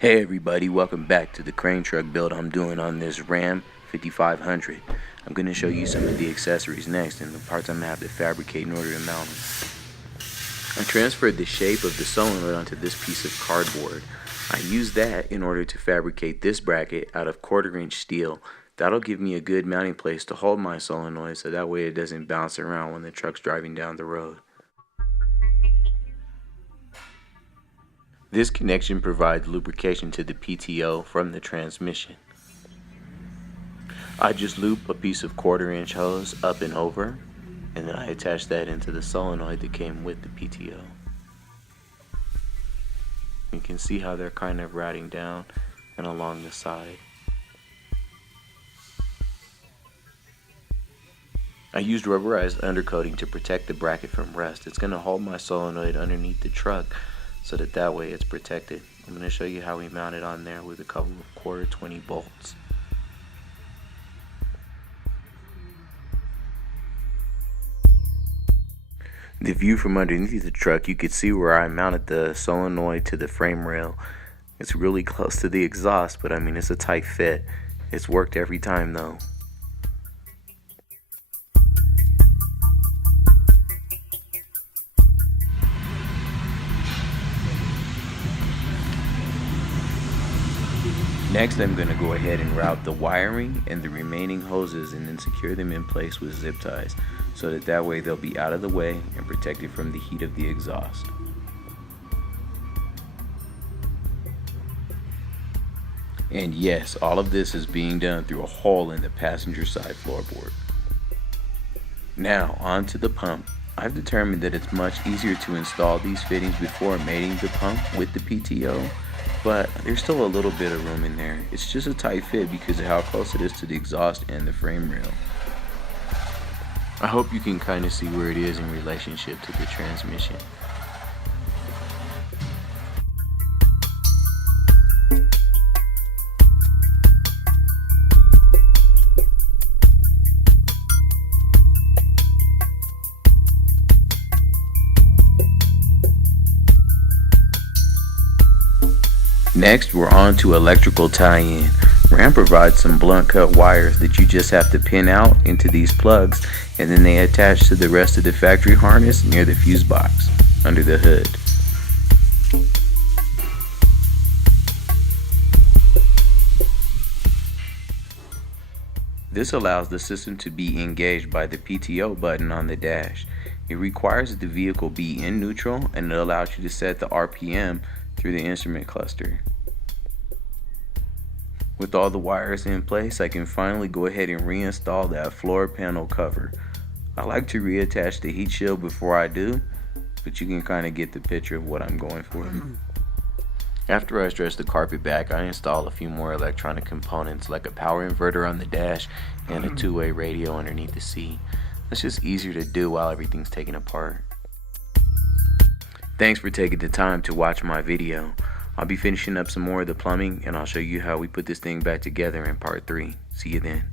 Hey everybody, welcome back to the crane truck build I'm doing on this Ram 5500. I'm going to show you some of the accessories next and the parts I'm going to have to fabricate in order to mount them. I transferred the shape of the solenoid onto this piece of cardboard. I used that in order to fabricate this bracket out of 1/4-inch steel. That'll give me a good mounting place to hold my solenoid so that way it doesn't bounce around when the truck's driving down the road. This connection provides lubrication to the PTO from the transmission. I just loop a piece of 1/4-inch hose up and over, and then I attach that into the solenoid that came with the PTO. You can see how they're kind of routing down and along the side. I used rubberized undercoating to protect the bracket from rust. It's going to hold my solenoid underneath the truck so that way it's protected. I'm going to show you how we mount it on there with a couple of 1/4-20 bolts. The view from underneath the truck, you could see where I mounted the solenoid to the frame rail. It's really close to the exhaust, but I mean it's a tight fit. It's worked every time though. Next, I'm going to go ahead and route the wiring and the remaining hoses and then secure them in place with zip ties so that way they'll be out of the way and protected from the heat of the exhaust. And yes, all of this is being done through a hole in the passenger side floorboard. Now, onto the pump. I've determined that it's much easier to install these fittings before mating the pump with the PTO. But there's still a little bit of room in there. It's just a tight fit because of how close it is to the exhaust and the frame rail. I hope you can kind of see where it is in relationship to the transmission. Next, we're on to electrical tie-in. Ram provides some blunt cut wires that you just have to pin out into these plugs, and then they attach to the rest of the factory harness near the fuse box under the hood. This allows the system to be engaged by the PTO button on the dash. It requires that the vehicle be in neutral, and it allows you to set the RPM through the instrument cluster. With all the wires in place, I can finally go ahead and reinstall that floor panel cover. I like to reattach the heat shield before I do, but you can kind of get the picture of what I'm going for. After I stretch the carpet back, I install a few more electronic components like a power inverter on the dash and a two-way radio underneath the seat. It's just easier to do while everything's taken apart. Thanks for taking the time to watch my video. I'll be finishing up some more of the plumbing and I'll show you how we put this thing back together in part 3. See you then.